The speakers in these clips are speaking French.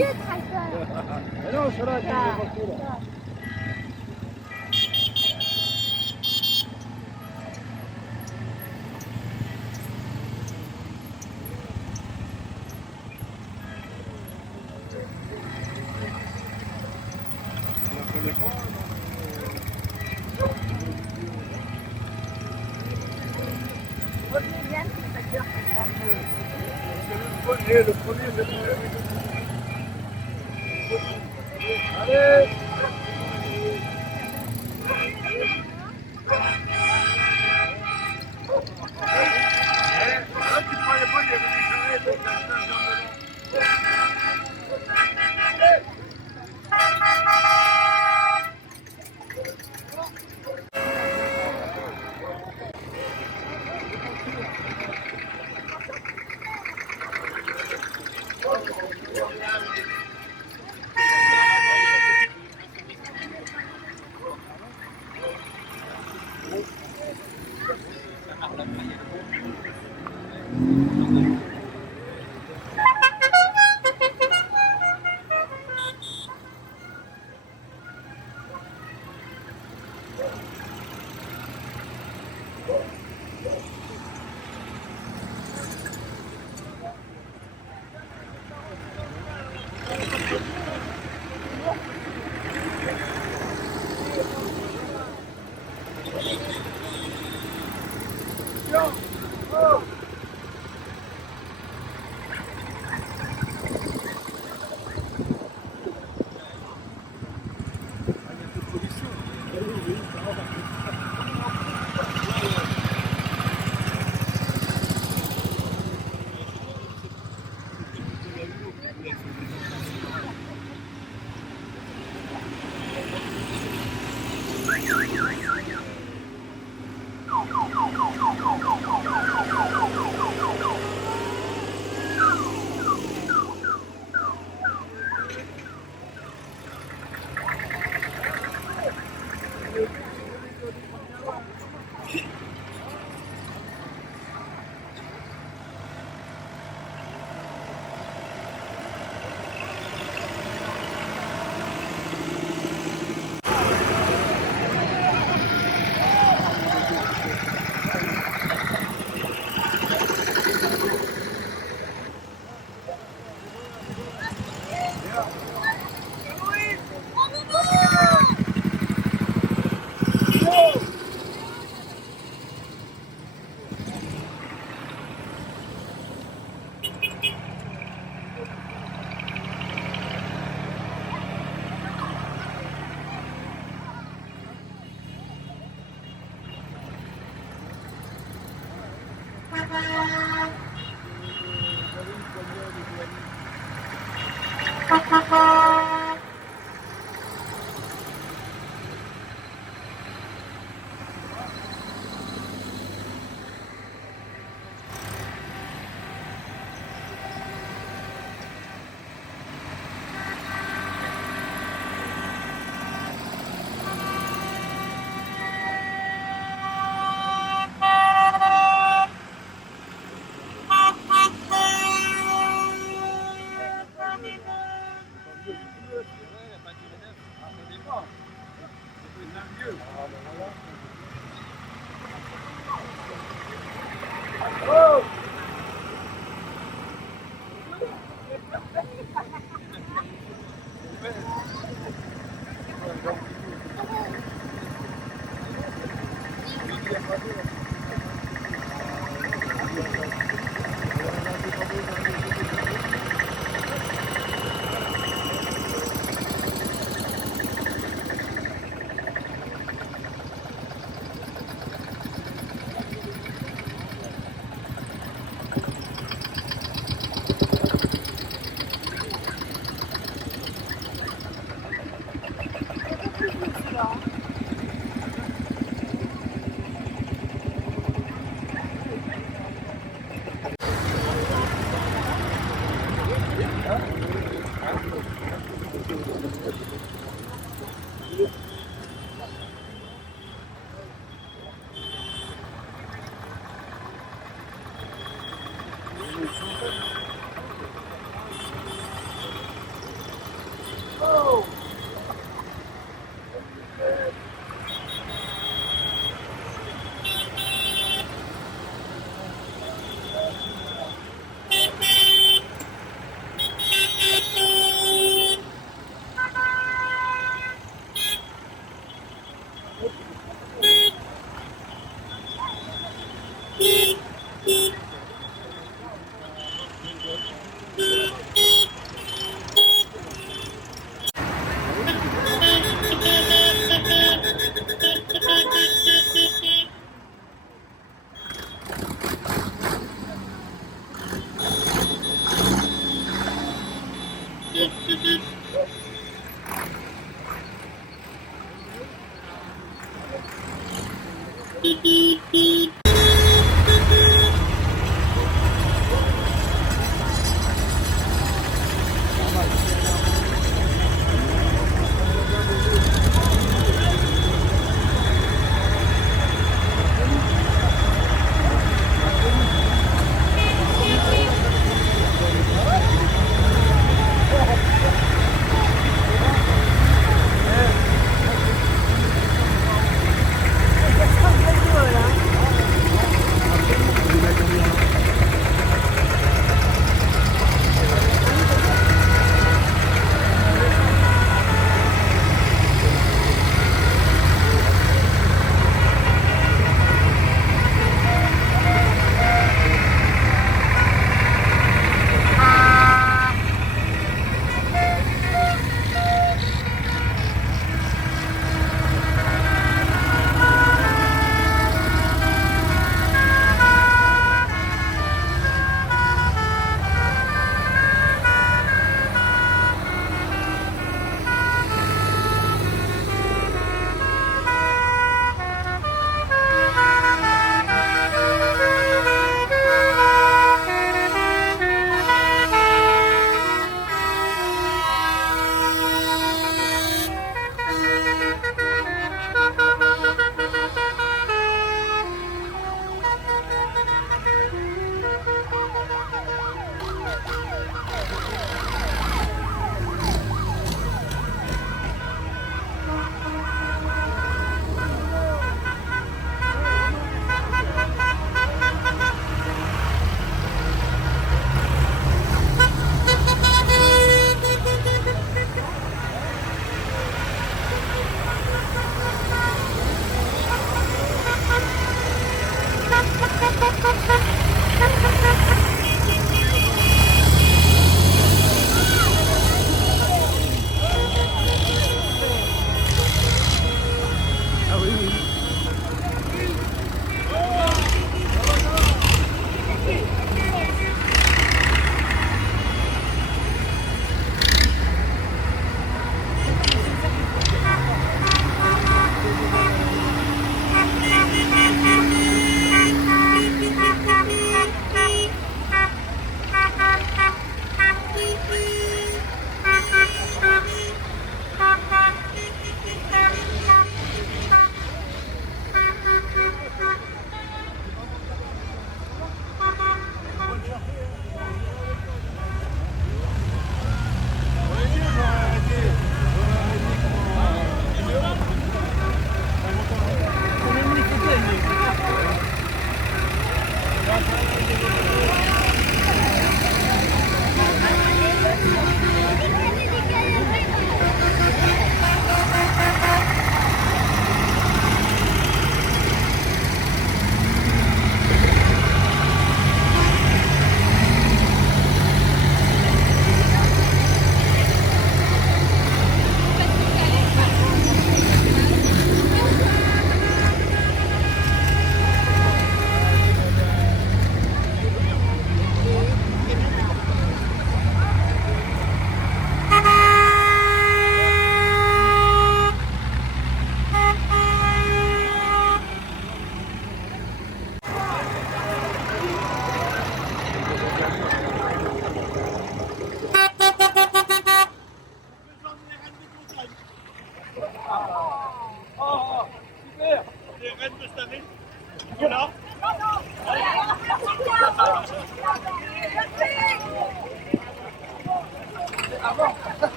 Non, ce là, le premier, allez.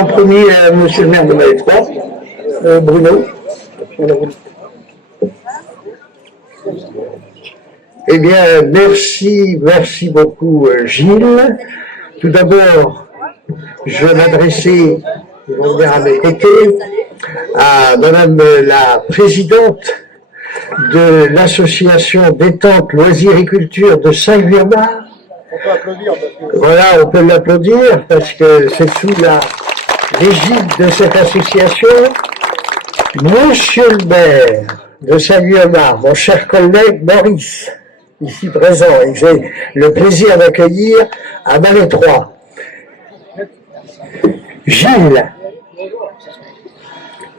en premier monsieur le maire de Malétroit, Bruno. Eh bien, merci beaucoup Gilles. Tout d'abord, je vais m'adresser, à mes côtés, à Madame la Présidente de l'association détente loisirs et culture de Saint-Guillemard. Voilà, on peut l'applaudir parce que c'est sous l'égide de cette association. Monsieur le maire de Saint-Guillemard, mon cher collègue Maurice, ici présent, et j'ai le plaisir d'accueillir à Malétroit. Gilles,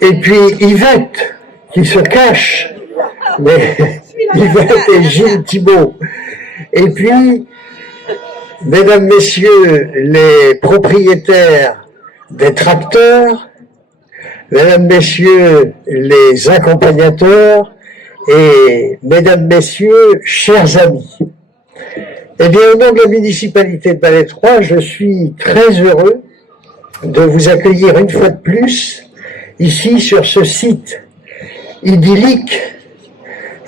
et puis Yvette, qui se cache, mais Yvette et Gilles Thibault. Et puis, mesdames, messieurs, les propriétaires des tracteurs, mesdames, messieurs, les accompagnateurs, et mesdames, messieurs, chers amis. Eh bien, au nom de la municipalité de Malétroit, je suis très heureux de vous accueillir une fois de plus ici sur ce site idyllique,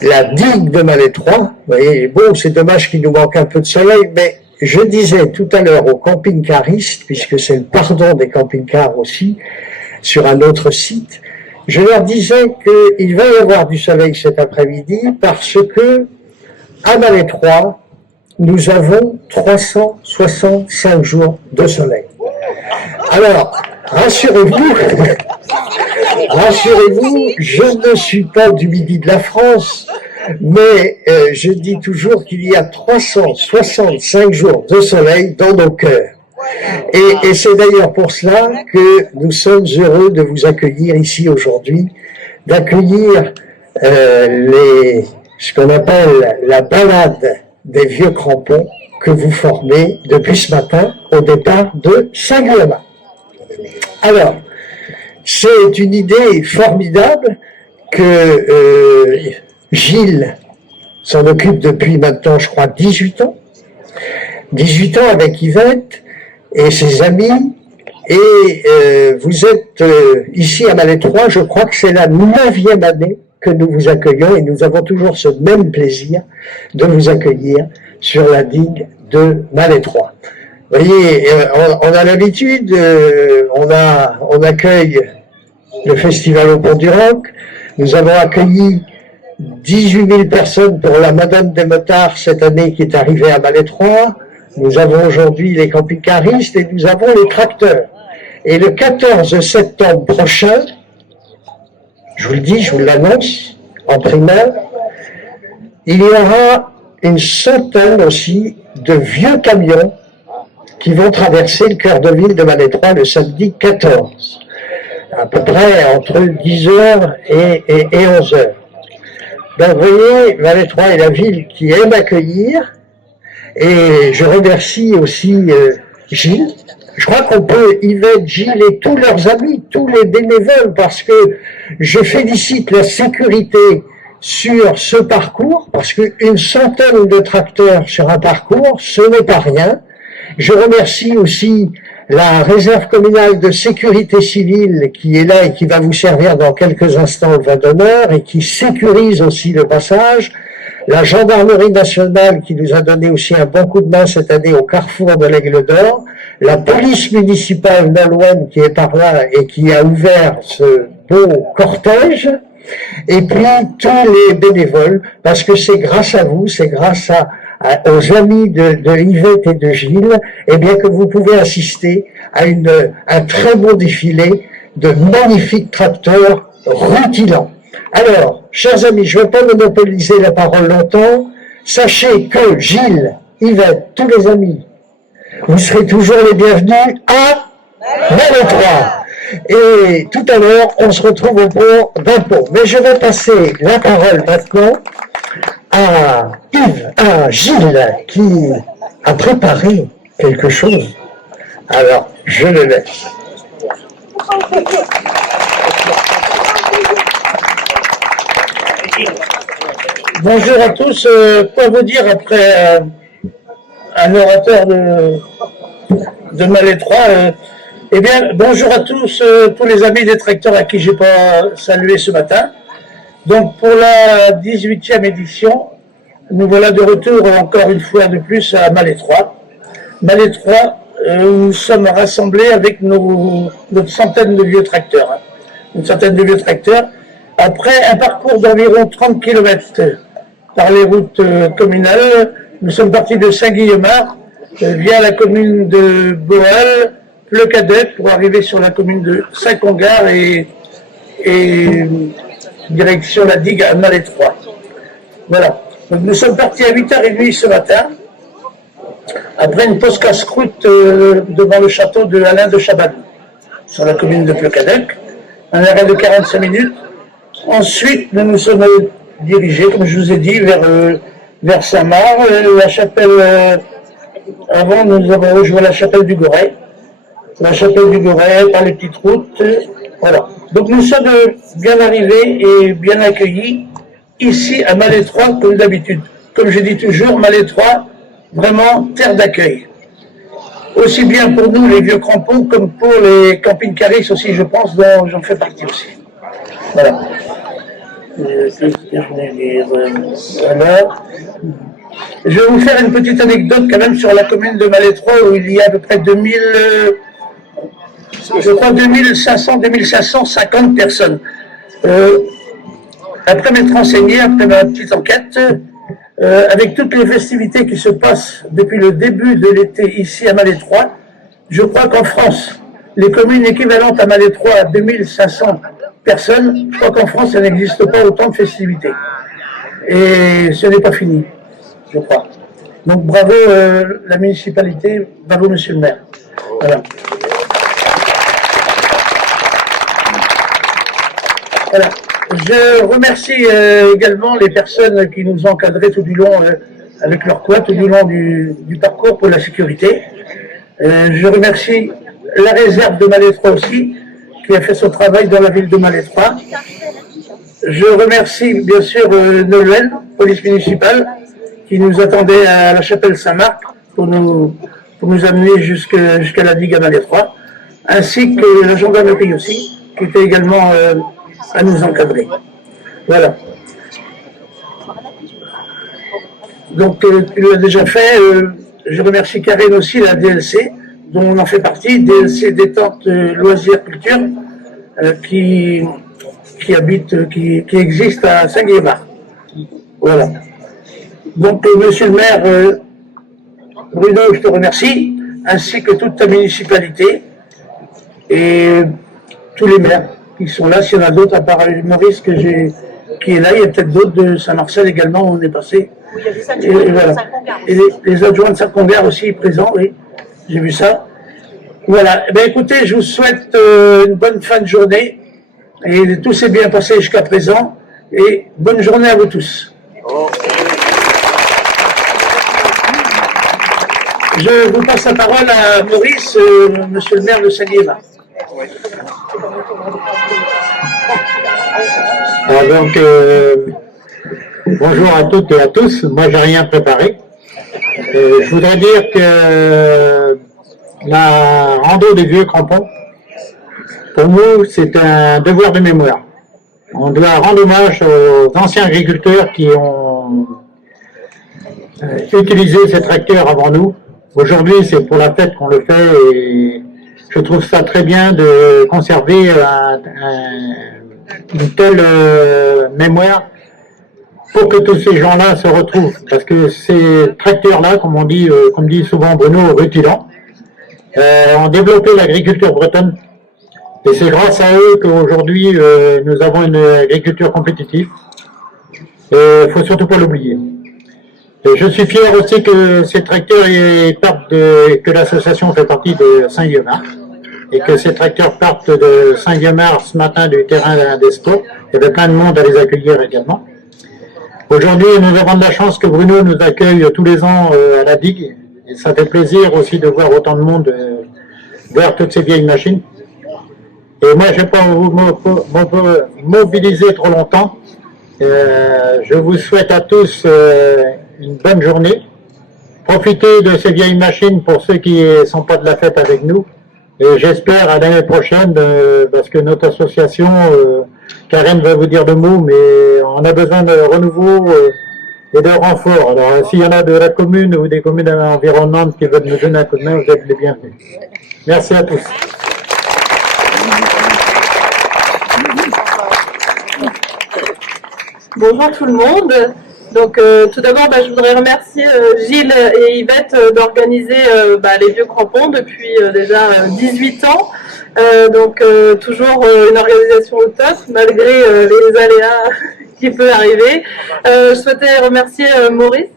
la digue de Malétroit. Vous voyez, bon, c'est dommage qu'il nous manque un peu de soleil, mais je disais tout à l'heure aux camping-caristes, puisque c'est le pardon des camping-cars aussi, sur un autre site, je leur disais qu'il va y avoir du soleil cet après-midi parce que à Malétroit, nous avons 365 jours de soleil. Alors, rassurez-vous, je ne suis pas du midi de la France, mais je dis toujours qu'il y a 365 jours de soleil dans nos cœurs. Et c'est d'ailleurs pour cela que nous sommes heureux de vous accueillir ici aujourd'hui, d'accueillir ce qu'on appelle la balade des vieux crampons que vous formez depuis ce matin au départ de Saint-Guillemard. Alors, c'est une idée formidable que Gilles s'en occupe depuis maintenant, je crois, 18 ans. 18 ans avec Yvette et ses amis. Et vous êtes ici à Malétroit, je crois que c'est la 9e année que nous vous accueillons et nous avons toujours ce même plaisir de vous accueillir sur la digue de Malétroit. Vous voyez, on a l'habitude, on accueille le festival au Pont du Roc. Nous avons accueilli 18 000 personnes pour la Madame des Motards cette année qui est arrivée à Malétroit. Nous avons aujourd'hui les camping-caristes et nous avons les tracteurs. Et le 14 septembre prochain, je vous le dis, je vous l'annonce en primaire, il y aura une centaine aussi de vieux camions qui vont traverser le cœur de ville de Malétroit le samedi 14, à peu près entre 10h et 11h. Donc vous voyez, Malétroit est la ville qui aime accueillir, et je remercie aussi Gilles. Je crois qu'on peut, Yvette, Gilles et tous leurs amis, tous les bénévoles, parce que je félicite la sécurité sur ce parcours, parce qu'une centaine de tracteurs sur un parcours, ce n'est pas rien. Je remercie aussi la réserve communale de sécurité civile qui est là et qui va vous servir dans quelques instants au vin d'honneur et qui sécurise aussi le passage. La gendarmerie nationale qui nous a donné aussi un bon coup de main cette année au carrefour de l'Aigle d'Or, la police municipale d'Alouane qui est par là et qui a ouvert ce beau cortège, et puis tous les bénévoles, parce que c'est grâce à vous, c'est grâce aux amis de Yvette et de Gilles, eh bien que vous pouvez assister à un très beau défilé de magnifiques tracteurs rutilants. Alors, chers amis, je ne vais pas monopoliser la parole longtemps. Sachez que Gilles, Yvette, tous les amis, vous serez toujours les bienvenus à Malétroit. Et tout à l'heure, on se retrouve au port d'Impôt. Mais je vais passer la parole maintenant à Gilles, qui a préparé quelque chose. Alors, je le laisse. Bonjour à tous. Quoi vous dire après un orateur de Malétroit, Eh bien, bonjour à tous, tous les amis des tracteurs à qui j'ai pas salué ce matin. Donc, pour la 18e édition, nous voilà de retour encore une fois de plus à Malétroit. Malétroit, nous sommes rassemblés avec notre centaine de vieux tracteurs. Une centaine de vieux tracteurs. Après un parcours d'environ 30 km par les routes communales, nous sommes partis de Saint-Guillemard via la commune de Boal, le Cadec, pour arriver sur la commune de Saint-Congar et direction la digue à Malétroit. Voilà. Donc nous sommes partis à 8h30 ce matin, après une pause casse-croûte devant le château de Alain de Chabannes, sur la commune de Plecadec, un arrêt de 45 minutes. Ensuite, nous nous sommes dirigés, comme je vous ai dit, vers Saint-Marc, la chapelle. Avant, nous avons rejoint la chapelle du Goret. La chapelle du Goret, par les petites routes. Voilà. Donc nous sommes bien arrivés et bien accueillis ici à Malétroit, comme d'habitude. Comme je dis toujours, Malétroit, vraiment terre d'accueil. Aussi bien pour nous, les vieux crampons, comme pour les camping-caris aussi, je pense, dont j'en fais partie aussi. Voilà. Je vais vous faire une petite anecdote quand même sur la commune de Malétroit où il y a à peu près 2550 personnes. Après m'être renseigné, après ma petite enquête, avec toutes les festivités qui se passent depuis le début de l'été ici à Malétroit, je crois qu'en France, les communes équivalentes à Malétroit à 2500 personnes, je crois qu'en France, il n'existe pas autant de festivités. Et ce n'est pas fini, je crois. Donc bravo la municipalité, bravo monsieur le maire. Voilà. Voilà. Je remercie également les personnes qui nous ont encadrés tout du long, avec leur quad, tout du long du parcours pour la sécurité. Je remercie la réserve de Malétroit aussi, qui a fait son travail dans la ville de Malétroit. Je remercie bien sûr Nolwenn, police municipale, qui nous attendait à la chapelle Saint-Marc pour nous amener jusqu'à la digue à Malétroit, ainsi que la gendarmerie aussi, qui était également à nous encadrer. Voilà. Donc, tu l'as déjà fait. Je remercie Karine aussi, la DLC, dont on en fait partie, DLC Détente Loisirs Culture, qui existe à Saint-Guillemard. Voilà. Donc, monsieur le maire, Bruno, je te remercie, ainsi que toute ta municipalité et tous les maires qui sont là. S'il y en a d'autres, à part Maurice qui est là, il y a peut-être d'autres de Saint-Marcel également où on est passé. Oui, il y a des adjoints de voilà. Saint-Congar. Et les adjoints de Saint-Congar aussi présents, oui, j'ai vu ça. Voilà. Eh bien, écoutez, je vous souhaite une bonne fin de journée. Et tout s'est bien passé jusqu'à présent. Et bonne journée à vous tous. Je vous passe la parole à Maurice, monsieur le maire de Saint-Guillemard. Donc, bonjour à toutes et à tous. Moi, j'ai rien préparé. Je voudrais dire que la rando des vieux crampons, pour nous, c'est un devoir de mémoire. On doit rendre hommage aux anciens agriculteurs qui ont utilisé ces tracteurs avant nous. Aujourd'hui, c'est pour la fête qu'on le fait et je trouve ça très bien de conserver une telle mémoire pour que tous ces gens-là se retrouvent. Parce que ces tracteurs-là, comme dit souvent Bruno, rutilants, ont développé l'agriculture bretonne. Et c'est grâce à eux qu'aujourd'hui, nous avons une agriculture compétitive. Et il ne faut surtout pas l'oublier. Et je suis fier aussi que ces tracteurs que l'association fait partie de Saint-Guillemard. Et que ces tracteurs partent de Saint-Guillemard ce matin du terrain des sports. Il y avait plein de monde à les accueillir également. Aujourd'hui, nous avons de la chance que Bruno nous accueille tous les ans à la digue. Et ça fait plaisir aussi de voir autant de monde vers toutes ces vieilles machines. Et moi, je ne vais pas vous mobiliser trop longtemps. Je vous souhaite à tous une bonne journée. Profitez de ces vieilles machines pour ceux qui ne sont pas de la fête avec nous. Et j'espère à l'année prochaine, parce que notre association, Karen va vous dire le mot, mais on a besoin de renouveau et de renfort. Alors s'il y en a de la commune ou des communes environnantes qui veulent nous donner un coup de main, vous êtes les bienvenus. Merci à tous. Bonjour tout le monde. Donc tout d'abord, je voudrais remercier Gilles et Yvette d'organiser les Vieux Crampons depuis déjà 18 ans. Toujours une organisation au top, malgré les aléas qui peuvent arriver. Je souhaitais remercier Maurice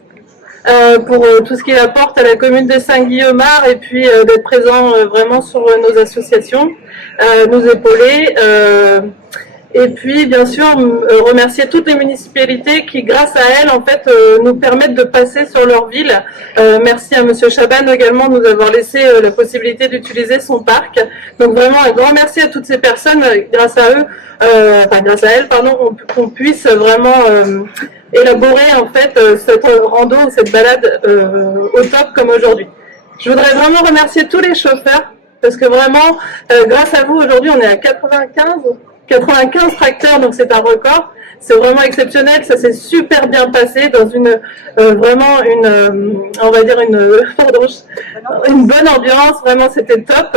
pour tout ce qu'il apporte à la commune de Saint-Guillaumard et puis d'être présent vraiment sur nos associations, nous épauler. Et puis, bien sûr, remercier toutes les municipalités qui, grâce à elles, en fait, nous permettent de passer sur leur ville. Merci à Monsieur Chaban également de nous avoir laissé la possibilité d'utiliser son parc. Donc vraiment, un grand merci à toutes ces personnes, grâce à eux, grâce à elles, pardon, qu'on puisse vraiment élaborer en fait cette rando, cette balade au top comme aujourd'hui. Je voudrais vraiment remercier tous les chauffeurs parce que vraiment, grâce à vous, aujourd'hui, on est à 95 tracteurs, donc c'est un record. C'est vraiment exceptionnel, ça s'est super bien passé dans une vraiment on va dire une bonne ambiance. Vraiment, c'était top.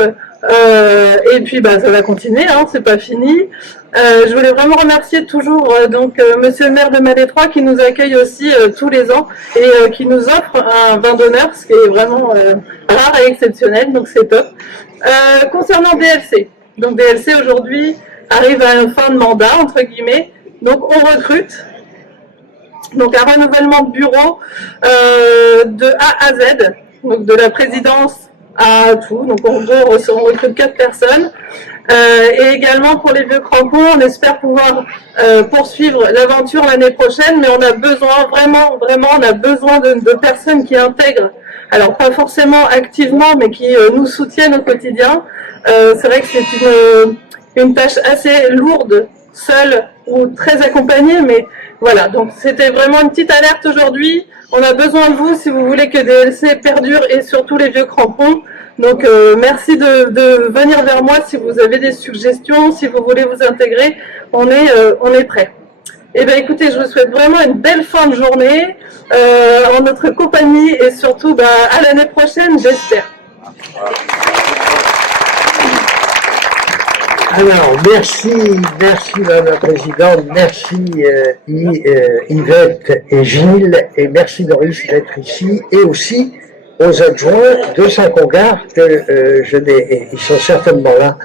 Et puis ça va continuer, hein, c'est pas fini. Je voulais vraiment remercier toujours Monsieur le maire de Malétroit qui nous accueille aussi tous les ans et qui nous offre un vin d'honneur, ce qui est vraiment rare et exceptionnel, donc c'est top. Concernant DLC, donc DLC aujourd'hui arrive à une fin de mandat, entre guillemets, donc on recrute, donc un renouvellement de bureau de A à Z, donc de la présidence à tout, donc on recrute 4 personnes, et également pour les Vieux Crampons, on espère pouvoir poursuivre l'aventure l'année prochaine, mais on a besoin, vraiment, on a besoin de personnes qui intègrent, alors pas forcément activement, mais qui nous soutiennent au quotidien. C'est vrai que c'est une tâche assez lourde, seule ou très accompagnée, mais voilà, donc c'était vraiment une petite alerte aujourd'hui. On a besoin de vous si vous voulez que DLC perdure et surtout les Vieux Crampons. Donc merci de venir vers moi si vous avez des suggestions, si vous voulez vous intégrer, on est prêt. Eh bien écoutez, je vous souhaite vraiment une belle fin de journée en notre compagnie et surtout à l'année prochaine, j'espère. Alors, merci Madame la Présidente, merci Yvette et Gilles, et merci Maurice d'être ici, et aussi aux adjoints de Saint-Congar, que ils sont certainement là.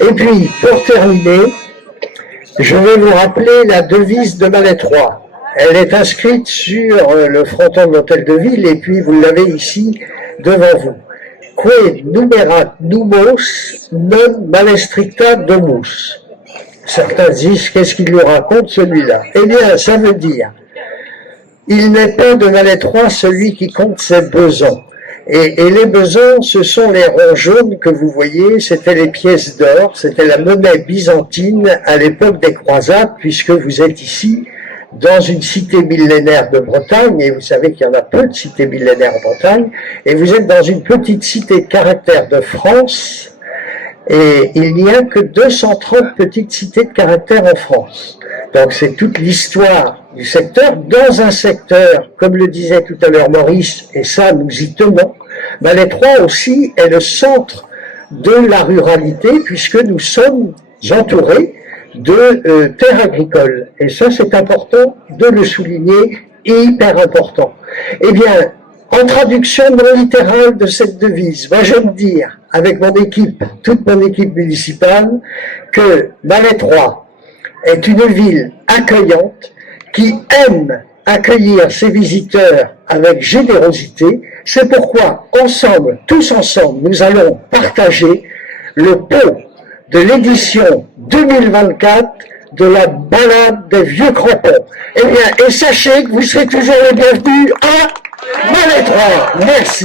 Et puis, pour terminer, je vais vous rappeler la devise de Malétroit. Elle est inscrite sur le fronton de l'hôtel de ville, et puis vous l'avez ici devant vous. Que numerat numos non malestricta domus. Certains disent, qu'est-ce qu'il lui raconte celui-là? Eh bien, ça veut dire, il n'est pas de Malétroit celui qui compte ses besants. Et les besants, ce sont les ronds jaunes que vous voyez, c'était les pièces d'or, c'était la monnaie byzantine à l'époque des croisades, puisque vous êtes ici dans une cité millénaire de Bretagne, et vous savez qu'il y en a peu de cités millénaires en Bretagne, et vous êtes dans une petite cité de caractère de France, et il n'y a que 230 petites cités de caractère en France. Donc c'est toute l'histoire du secteur, dans un secteur, comme le disait tout à l'heure Maurice, et ça nous y tenons, Malétroit aussi est le centre de la ruralité, puisque nous sommes entourés de terres agricoles. Et ça, c'est important de le souligner, et hyper important. Eh bien, en traduction non littérale de cette devise, moi je veux dire, avec mon équipe, toute mon équipe municipale, que Malétroit est une ville accueillante qui aime accueillir ses visiteurs avec générosité. C'est pourquoi, ensemble, tous ensemble, nous allons partager le pot de l'édition 2024 de la balade des Vieux Crampons. Eh bien, et sachez que vous serez toujours les bienvenus à Malétroit. Merci.